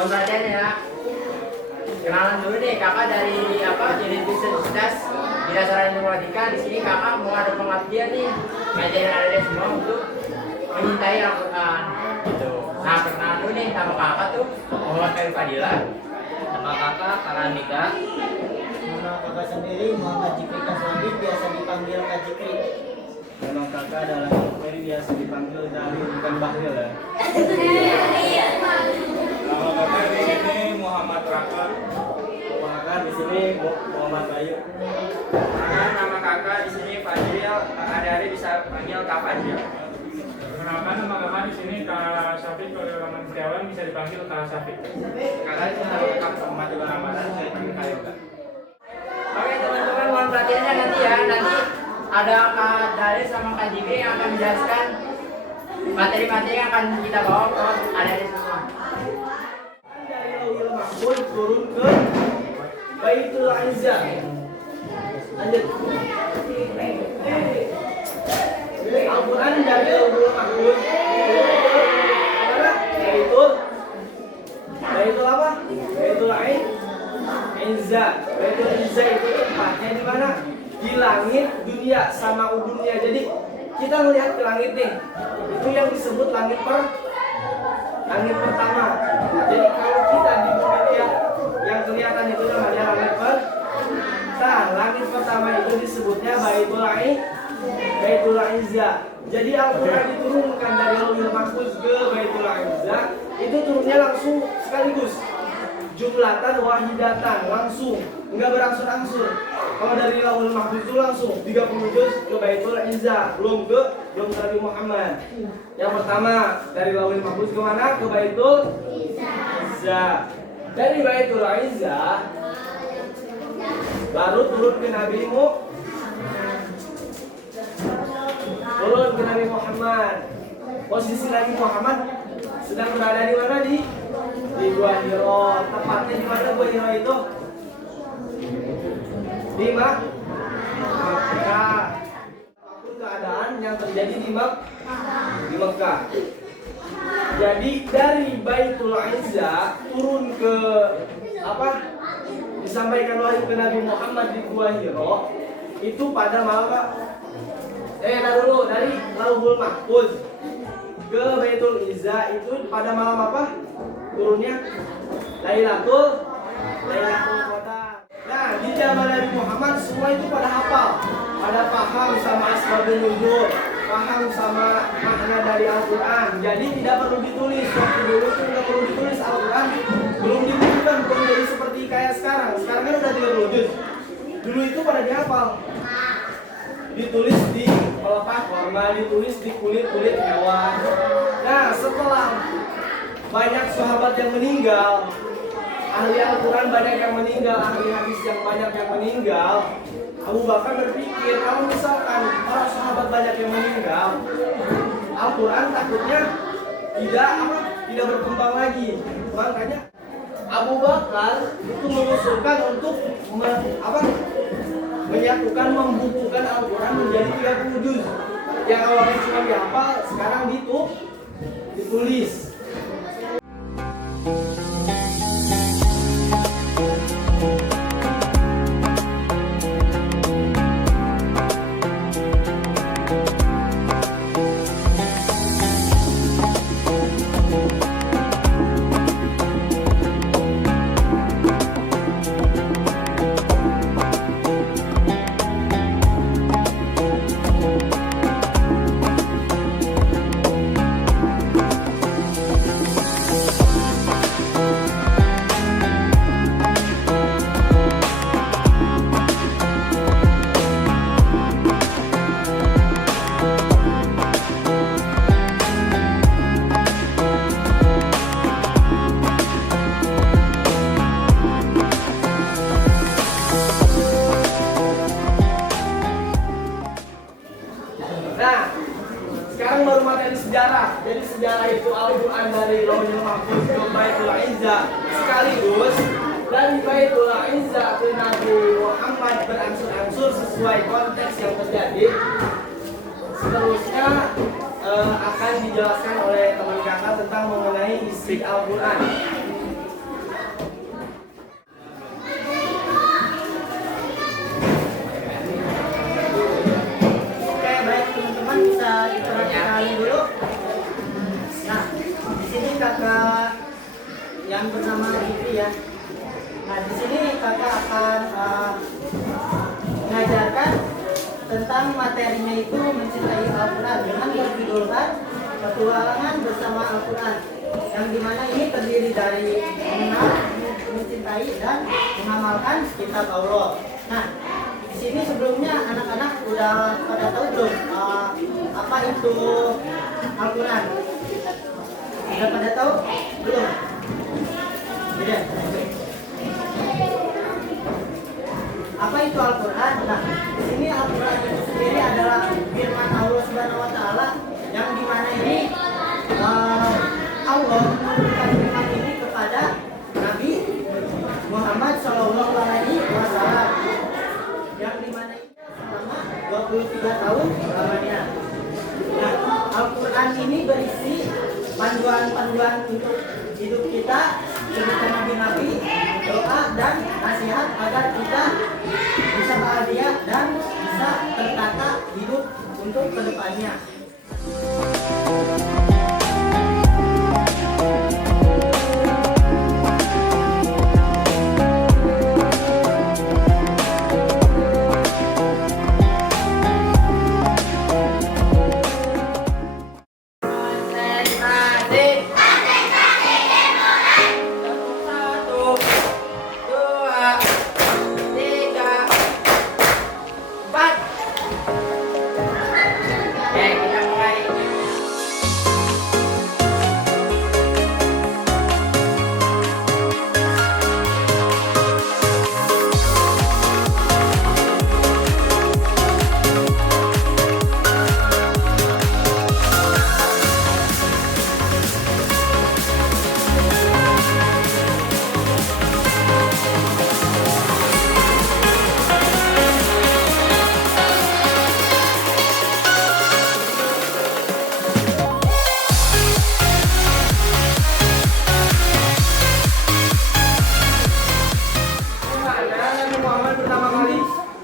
Mohon perhatian ya. Kenalan dulu nih, kakak dari unit Universitas Bidasar Informatika. Di sini kakak mau ada pengabdian nih, ngajarin adik-adik semua untuk mencintai Al-Quran. Gitu. Nah, perkenalan dulu nih sama kakak tuh Muhammad Khairul Fadilah. Nama kakak Karandika. Nama kakak sendiri Muhammad Jikri Kaswandi, biasa dipanggil Kak Jikri. Nama kakak adalah Jikri, biasa dipanggil Dalil, bukan Bahlil ya. Nama kakak di sini Muhammad Raka. Kakak di sini Muhammad Bayu. Nama kakak di sini Fadil, adik-adik bisa panggil Kak Fadil. Perkenalkan, nama kakak di sini Kak Syafiq. Kalau Rahman Setiawan bisa dipanggil Kak Syafiq. Kakak di sini lengkap Muhammad Ramadan, saya panggil Kak Yoga. Oke teman-teman, mohon perhatiannya nanti ya. Nanti ada Kak Dalil sama Kak Jikri yang akan menjelaskan materi-materi yang akan kita bawa ke adik-adik semua. Dari Lauhul Mahfuz turun ke Baitul Izzah. Lanjut. Al-Quran dari Lauhul Mahfuz mana? Baitul apa? Baitul Izzah. Baitul Izzah itu tempatnya di mana? Di langit dunia sama dunia. Jadi kita melihat ke langit nih, itu yang disebut langit pertama. Jadi kalau kita di bumi yang kelihatan itu namanya langit langit pertama itu disebutnya Baitul Izzah. Jadi Al-Quran diturunkan dari Lauhul Mahfuz ke Baitul Izzah, itu turunnya langsung sekaligus, jumlatan wahidatan, langsung, enggak berangsur-angsur. Kalau dari Lauhul Mahfuz itu langsung 30 juz ke Baitul Izzah, belum ke Nabi Muhammad. Yang pertama dari Lauhul Mahfuz ke mana? Ke Baitul Izzah. Dari Baitul Izzah baru turun ke Nabi Muhammad. Posisi Nabi Muhammad sedang berada di mana? Di Gua Hiro. Tepatnya di mana Gua Hiro itu? Di Makkah. Keadaan yang terjadi di Makkah. Jadi dari Baitul Izzah turun ke disampaikan wahyu ke Nabi Muhammad di Gua Hiro itu pada malam dari Lauhul Mahfuz ke Baitul Izzah itu pada malam apa? Turunnya Lailatul Qadar. Nah, di zaman Nabi Muhammad semua itu pada hafal, pada paham sama asbabun nuzul, paham sama makna dari Al-Quran. Jadi tidak perlu ditulis. Waktu dulu itu tidak perlu ditulis, Al-Quran belum dibukukan, belum jadi seperti kayak sekarang. Sekarang kan udah 30 juz. Dulu itu pada dihafal, ditulis di pelepah korma, ditulis di kulit-kulit hewan. Nah, setelah banyak sahabat yang meninggal, ahli Al-Quran banyak yang meninggal, ahli hadis yang banyak yang meninggal, Abu Bakar berpikir kalau misalkan para sahabat banyak yang meninggal, Al-Quran takutnya tidak berkembang lagi. Makanya Abu Bakar itu mengusulkan untuk menyatukan, membukukan Al-Quran menjadi 30 juz. Yang awalnya cuma dihafal, sekarang ditulis. Jadi sejarah itu Al-Quran dari Lauhul Mahfuz ke Baitul Izzah sekaligus dari Baitul Izzah ke Nabi Muhammad berangsur-angsur sesuai konteks yang terjadi. Seterusnya akan dijelaskan oleh teman kakak tentang mengenai isi Al-Quran. yang bernama Fikri ya. Nah di sini kakak akan mengajarkan tentang materinya itu mencintai Al-Quran dengan berjudulkan petualangan bersama Al-Quran, yang dimana ini terdiri dari mengenal, mencintai dan mengamalkan kitab Allah. Nah di sini sebelumnya anak-anak udah pada tahu belum apa itu Al-Quran? Udah pada tahu belum? Udah. Apa itu Al-Quran? Nah, di sini Al-Quran itu sendiri adalah firman Allah Subhanahu wa taala, yang dimana ini Allah menurunkan firman ini kepada Nabi Muhammad Shallallahu Alaihi Wasallam, yang dimana ini selama 23 tahun lamanya. Nah, Al-Quran ini berisi panduan-panduan untuk hidup kita, cerita nabi-nabi, doa dan nasihat agar kita bisa bahagia dan bisa tertata hidup untuk kedepannya.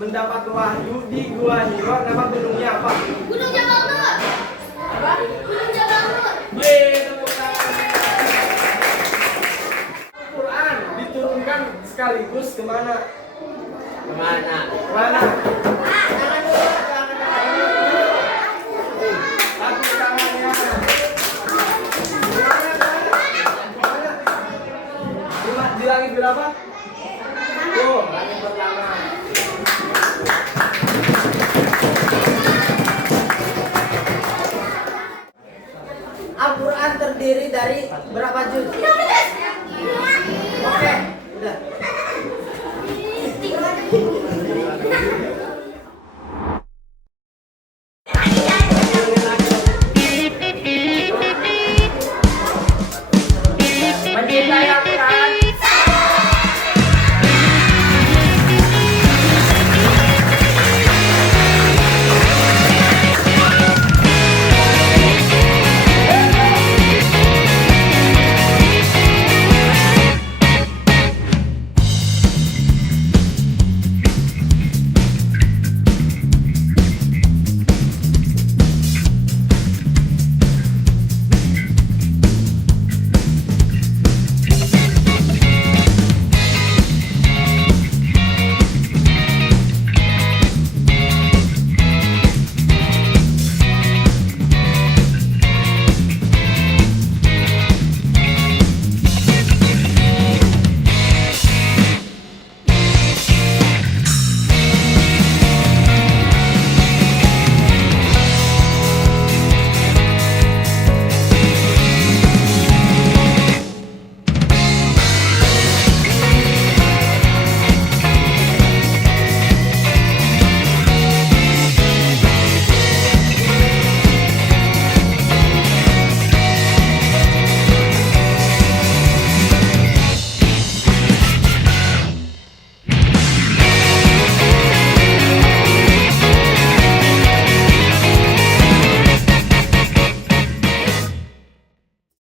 Mendapat wahyu di Gua Hiro, nama gunungnya apa? Gunung Jabal Nur. Apa? Gunung Jabal Nur. Tepuk tangan. Al-Quran diturunkan sekaligus kemana? Kemana? Kemana? Tepuk tangannya. Kemana? Di langit berapa? Tuh, langit pertama. Al-Quran terdiri dari berapa juz?